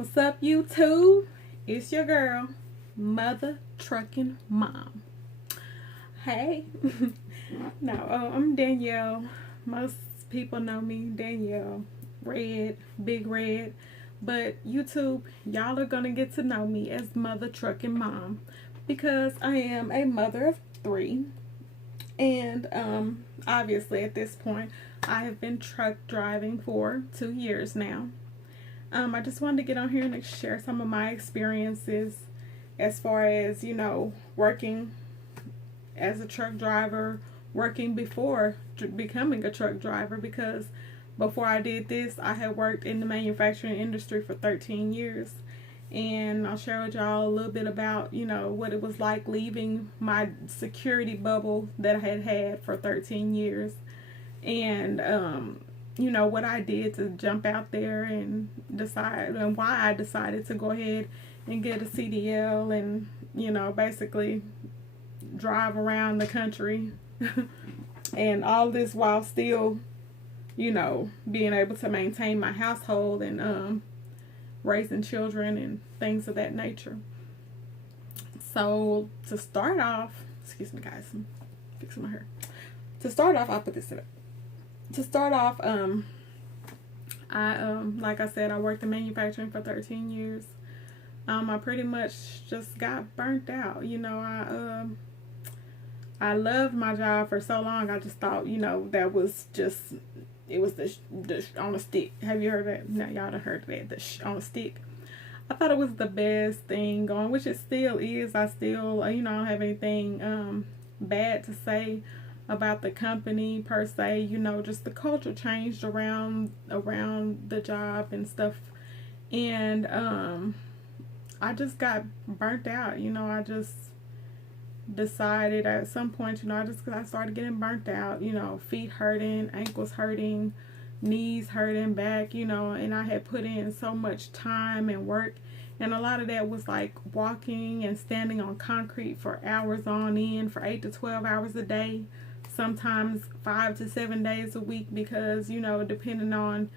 What's up, YouTube? It's your girl, Mother Trucking Mom. Hey, no, I'm Danielle. Most people know me, Danielle, Red, Big Red. But YouTube, y'all are gonna get to know me as Mother Trucking Mom because I am a mother of three, and obviously at this point, I have been truck driving for 2 years now. I just wanted to get on here and share some of my experiences as far as, working as a truck driver, working before becoming a truck driver, because before I did this, I had worked in the manufacturing industry for 13 years. And I'll share with y'all a little bit about, what it was like leaving my security bubble that I had had for 13 years. And, what I did to jump out there and decide, and why I decided to go ahead and get a CDL and, basically drive around the country and all this while still, being able to maintain my household and raising children and things of that nature. So to start off, excuse me guys, I'm fixing my hair. To start off, I'll put this in it. To start off, I like I said, I worked in manufacturing for 13 years. I pretty much just got burnt out. I loved my job for so long. I just thought, that was just, it was the on a stick. Have you heard that? No, y'all done heard that, the on a stick. I thought it was the best thing going, which it still is. I still, I don't have anything bad to say about the company per se. Just the culture changed around the job and stuff, and I just got burnt out. I just decided at some point, I started getting burnt out. Feet hurting, ankles hurting, knees hurting, back, and I had put in so much time and work, and a lot of that was like walking and standing on concrete for hours on end, for 8 to 12 hours a day, sometimes 5 to 7 days a week, because depending on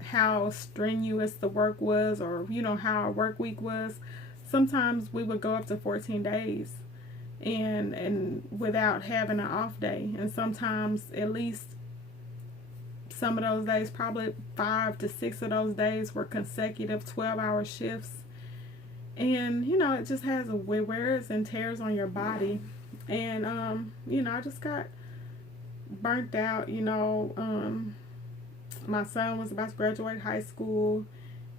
how strenuous the work was, or how our work week was, sometimes we would go up to 14 days and without having an off day, and sometimes at least some of those days, probably 5 to 6 of those days, were consecutive 12-hour shifts. And it just has a wears and tears on your body. And I just got burnt out. My son was about to graduate high school,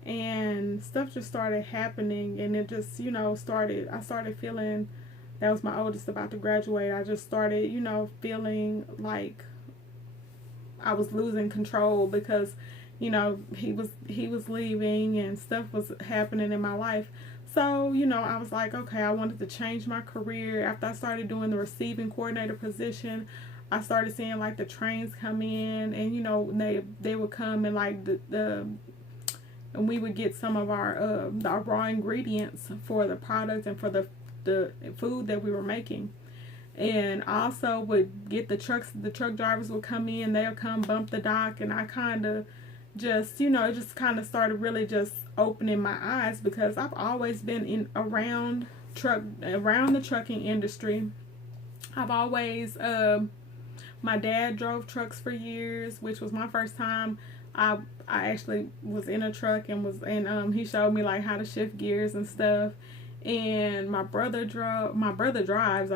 and stuff just started happening, and it just I started feeling, that was my oldest about to graduate, I just started feeling like I was losing control, because he was leaving and stuff was happening in my life. So, I was like, okay, I wanted to change my career. After I started doing the receiving coordinator position, I started seeing like the trains come in, and they would come, and like and we would get some of our raw ingredients for the product and for the food that we were making. And also would get the truck drivers would come in, they'll come bump the dock, and I kind of just, it just kind of started really just opening my eyes, because I've always been around the trucking industry. I've always, my dad drove trucks for years, which was my first time. I actually was in a truck and he showed me like how to shift gears and stuff. And my brother drives. My brother drives,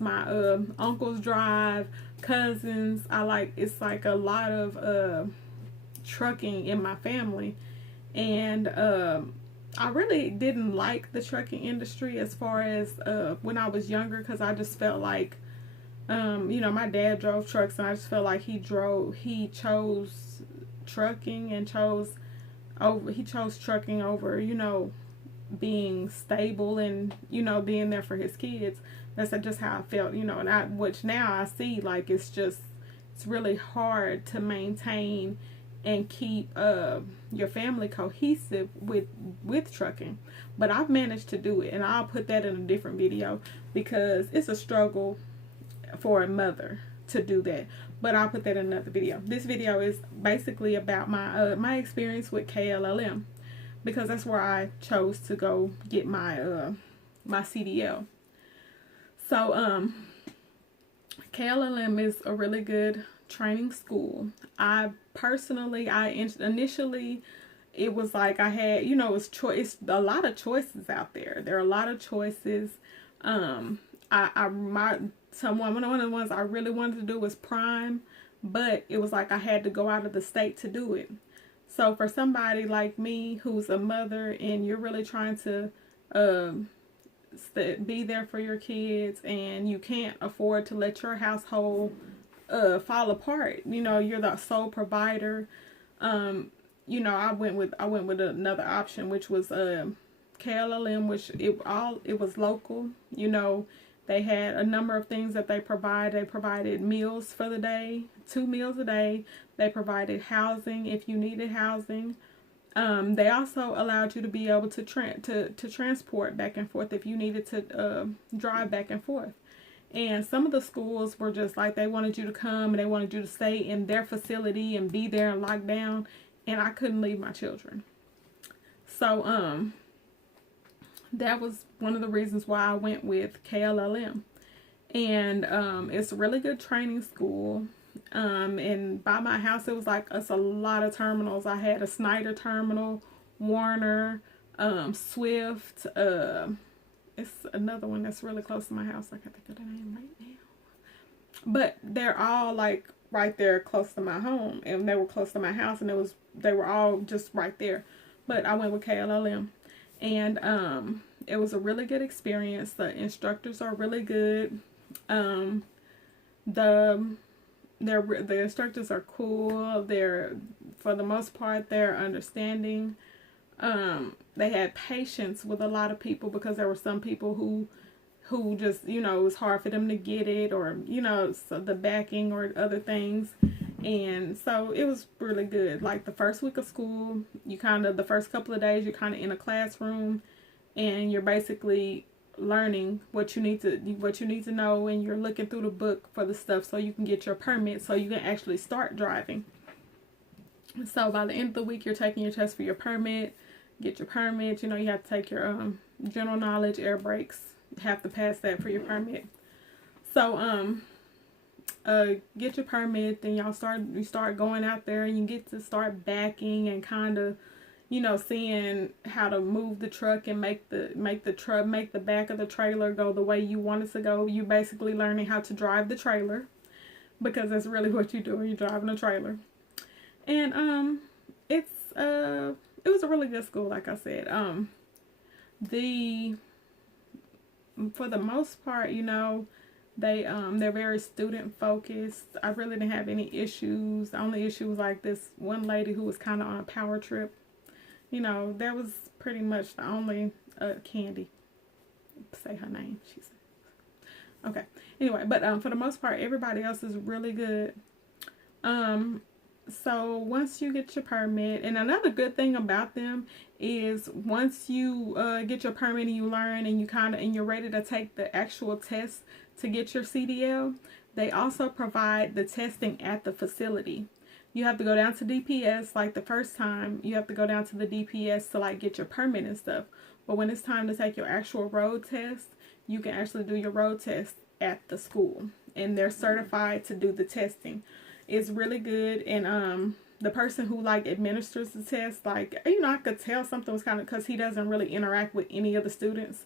my uncles drive, cousins. It's like a lot of trucking in my family. And I really didn't like the trucking industry as far as when I was younger, because I just felt like my dad drove trucks, and I just felt like he chose trucking and chose trucking over being stable and being there for his kids. That's just how I felt, and which now I see, like, it's really hard to maintain and keep your family cohesive with trucking. But I've managed to do it, and I'll put that in a different video, because it's a struggle for a mother to do that. But I'll put that in another video. This video is basically about my my experience with KLLM, because that's where I chose to go get my my CDL. So KLLM is a really good training school. I personally, initially, it was like I had, you know, it's a lot of choices out there. There are a lot of choices. One of the ones I really wanted to do was Prime, but it was like I had to go out of the state to do it. So for somebody like me who's a mother and you're really trying to be there for your kids, and you can't afford to let your household fall apart, you know, you're the sole provider, you know, I went with another option, which was KLLM, which it was local. You know, they had a number of things that they provide. They provided meals for the day, 2 meals a day. They provided housing if you needed housing. They also allowed you to be able to transport back and forth if you needed to drive back and forth. And some of the schools were just like, they wanted you to come and they wanted you to stay in their facility and be there and locked down, and I couldn't leave my children. So that was one of the reasons why I went with KLLM. And it's a really good training school. And by my house, it was like, it's a lot of terminals. I had a Snyder terminal, Warner, Swift, it's another one that's really close to my house. I can't think of the name right now. But they're all like right there close to my home, and they were close to my house, and they were all just right there. But I went with KLLM, and it was a really good experience. The instructors are really good. The instructors are cool. They're, for the most part, they're understanding. They had patience with a lot of people, because there were some people who just, you know, it was hard for them to get it, or, you know, so the backing or other things. And so it was really good. Like the first week of school, the first couple of days, you're kind of in a classroom, and you're basically learning what you need to know, and you're looking through the book for the stuff so you can get your permit, so you can actually start driving. So by the end of the week, you're taking your test for your permit. Get your permit. You know, you have to take your general knowledge, air brakes. You have to pass that for your permit. So get your permit, then you start going out there, and you get to start backing and kind of, you know, seeing how to move the truck and make the back of the trailer go the way you want it to go. You basically learning how to drive the trailer, because that's really what you do when you're driving a trailer. And it was a really good school, like I said. For the most part, you know, they're very student focused. I really didn't have any issues. The only issue was like this one lady who was kind of on a power trip. You know, that was pretty much the only Candy. Say her name. She said. Okay. Anyway, but for the most part, everybody else is really good. So once you get your permit, and another good thing about them is once you get your permit and you learn, and you're ready to take the actual test to get your CDL, they also provide the testing at the facility. You have to go down to DPS, like the first time, you have to go down to the DPS to like get your permit and stuff. But when it's time to take your actual road test, you can actually do your road test at the school, and they're certified to do the testing. It's really good. And the person who like administers the test, like, you know, I could tell something was kind of, because he doesn't really interact with any of the students.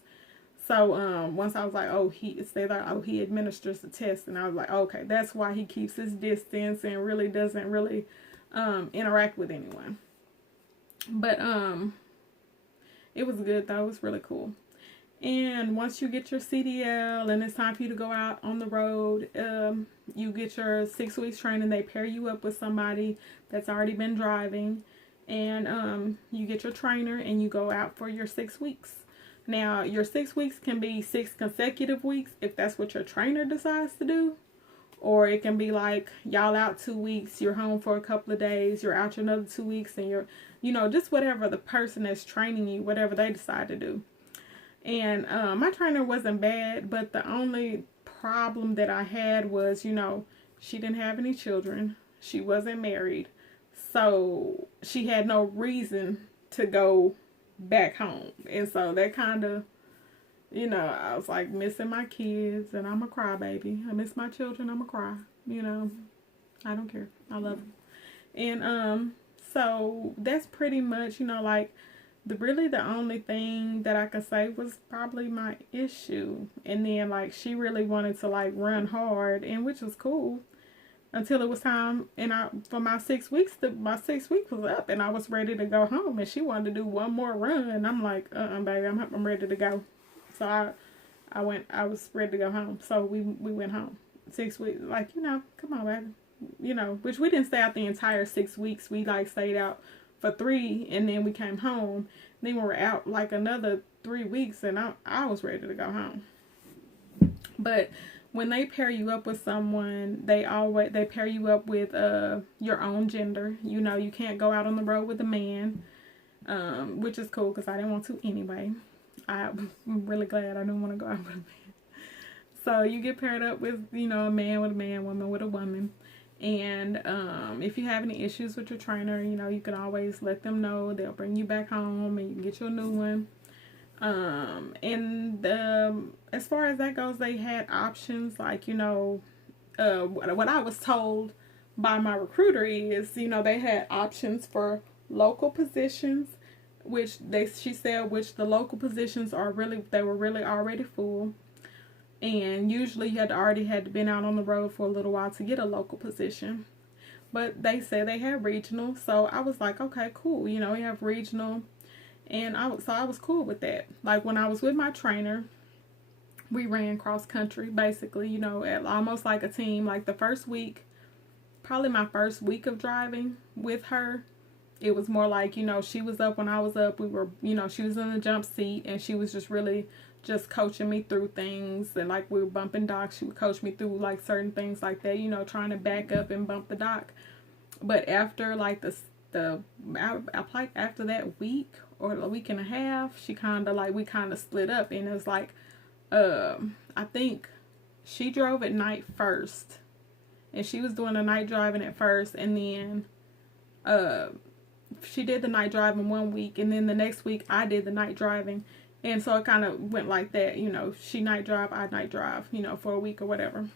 So once I was like, oh, he administers the test, and I was like, okay, that's why he keeps his distance and really doesn't really interact with anyone. But it was good though. It was really cool. And once you get your CDL and it's time for you to go out on the road, you get your 6 weeks training. They pair you up with somebody that's already been driving, and you get your trainer and you go out for your 6 weeks. Now, your 6 weeks can be 6 consecutive weeks if that's what your trainer decides to do. Or it can be like, y'all out 2 weeks, you're home for a couple of days, you're out another 2 weeks, and you're, you know, just whatever the person that's training you, whatever they decide to do. And my trainer wasn't bad, but the only problem that I had was, you know, She didn't have any children. She wasn't married. So she had no reason to go back home. And so that kind of, you know, I was like missing my kids, and I'm a crybaby. I miss my children. I'm a cry. You know, I don't care. I love them. And so that's pretty much, you know, like the only thing that I could say was probably my issue. And then like she really wanted to like run hard, and which was cool until it was time. And for my 6 weeks, my 6 weeks was up, and I was ready to go home, and she wanted to do one more run, and I'm like, baby, I'm ready to go. So I was ready to go home. So we went home. 6 weeks, like, you know, come on, baby. You know, which we didn't stay out the entire 6 weeks. We like stayed out for 3, and then we came home. Then we were out like another 3 weeks, and I was ready to go home. But when they pair you up with someone, they pair you up with your own gender. You know, you can't go out on the road with a man, which is cool because I didn't want to anyway. I'm really glad I didn't want to go out with a man. So you get paired up with, you know, a man with a man, woman with a woman. And if you have any issues with your trainer, you know, you can always let them know. They'll bring you back home, and you can get you a new one. And as far as that goes, they had options like, you know, what I was told by my recruiter is, you know, they had options for local positions, which she said the local positions were really already full. And usually you already had been out on the road for a little while to get a local position. But they said they had regional. So I was like, okay, cool. You know, we have regional. And I was cool with that. Like when I was with my trainer, we ran cross country basically, you know, almost like a team. Like the first week, probably my first week of driving with her, it was more like, you know, she was up when I was up. We were, you know, she was in the jump seat, and she was just coaching me through things. And like we were bumping docks, she would coach me through like certain things like that, you know, trying to back up and bump the dock. But after like after that week or a week and a half, we kind of split up. And it was like, I think she drove at night first, and she was doing the night driving at first, and then she did the night driving 1 week, and then the next week I did the night driving. And so it kind of went like that, you know, she night drive, I night drive, you know, for a week or whatever.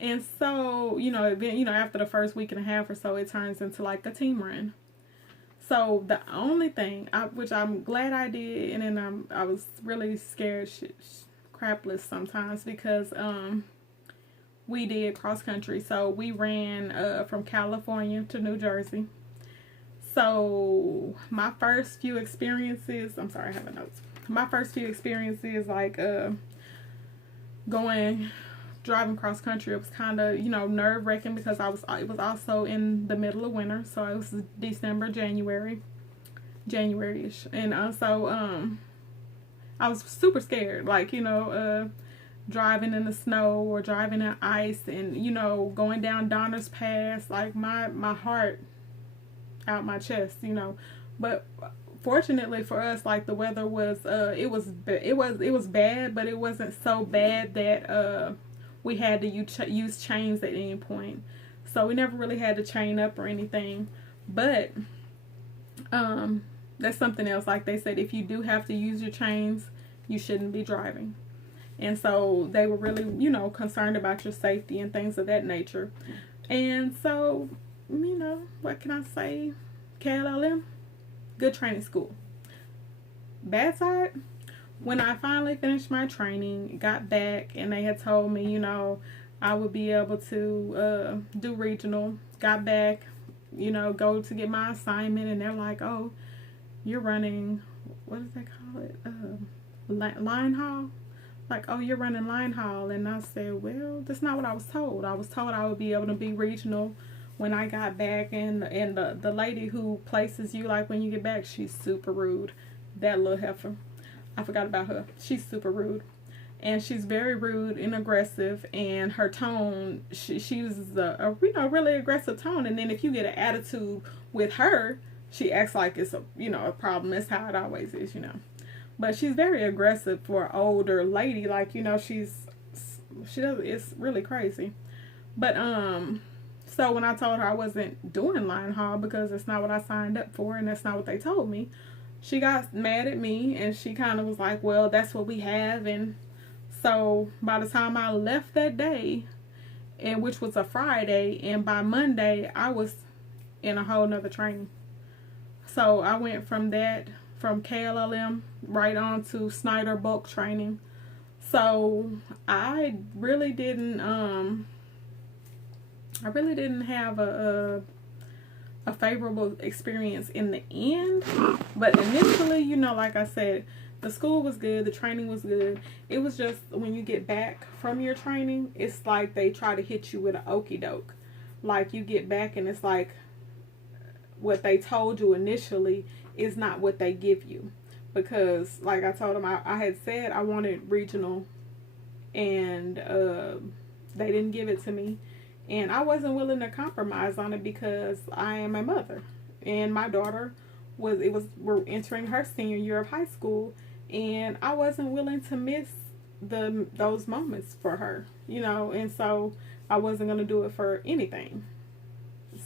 And so, you know, then, you know, after the first week and a half or so, it turns into like a team run. So the only thing, which I'm glad I did, and then I was really scared crapless sometimes, because we did cross country. So we ran from California to New Jersey. So my first few experiences, I'm sorry, I have a note. My first few experiences, like driving cross country, it was kind of, you know, nerve wracking, because it was also in the middle of winter. So it was December, January-ish. And so I was super scared, like, you know, driving in the snow or driving in ice, and, you know, going down Donner's Pass, like my heart out my chest, you know. But fortunately for us, like the weather was it was bad, but it wasn't so bad that we had to use chains at any point. So we never really had to chain up or anything. But that's something else. Like they said, if you do have to use your chains, you shouldn't be driving. And so they were really, you know, concerned about your safety and things of that nature. And so, you know, what can I say? KLLM, good training school. Bad side, when I finally finished my training, got back, and they had told me, you know, I would be able to do regional. Got back, you know, go to get my assignment, and they're like, oh, you're running, what does they call it? Line haul? Like, oh, you're running line haul. And I said, well, that's not what I was told. I was told I would be able to be regional when I got back. And the lady who places you, like, when you get back, she's super rude. That little heifer. I forgot about her. She's super rude. And she's very rude and aggressive. And her tone, she uses a you know, really aggressive tone. And then if you get an attitude with her, she acts like it's a, you know, a problem. That's how it always is, you know. But she's very aggressive for an older lady. Like, you know, it's really crazy. But so when I told her I wasn't doing line haul because it's not what I signed up for and that's not what they told me, she got mad at me and she kind of was like, well, that's what we have. And so by the time I left that day, and which was a Friday, and by Monday I was in a whole nother training. So I went from KLLM right on to Snyder bulk training. So I really didn't have a favorable experience in the end. But initially, you know, like I said, the school was good, the training was good. It was just when you get back from your training, it's like they try to hit you with an okie doke. Like you get back and it's like what they told you initially is not what they give you. Because like I told them, I had said I wanted regional and they didn't give it to me. And I wasn't willing to compromise on it because I am a mother. And my daughter we're entering her senior year of high school, and I wasn't willing to miss those moments for her, you know, and so I wasn't going to do it for anything.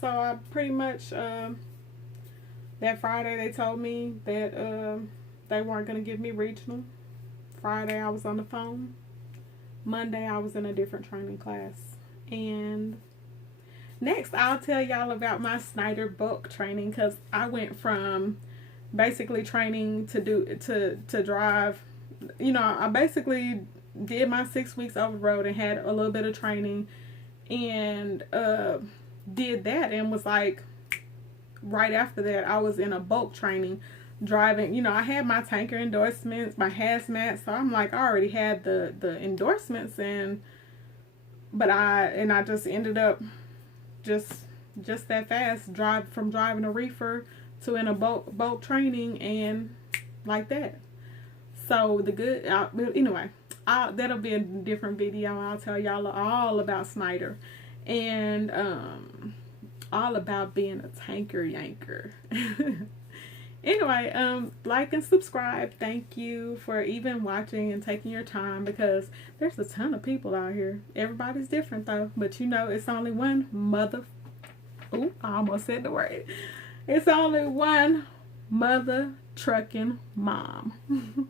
So I pretty much that Friday they told me that they weren't going to give me regional. Friday I was on the phone. Monday I was in a different training class. And next I'll tell y'all about my Snyder bulk training, because I went from basically training to drive. You know, I basically did my 6 weeks over road and had a little bit of training and did that, and was like right after that I was in a bulk training driving. You know, I had my tanker endorsements, my hazmat, so I'm like, I already had the endorsements, but I just ended up just that fast from driving a reefer to in a bulk training and like that. So anyway, that'll be a different video. I'll tell y'all all about Snyder and all about being a tanker yanker. Anyway, like and subscribe. Thank you for even watching and taking your time, because there's a ton of people out here. Everybody's different though, but you know, it's only one I almost said the word. It's only one mother trucking mom.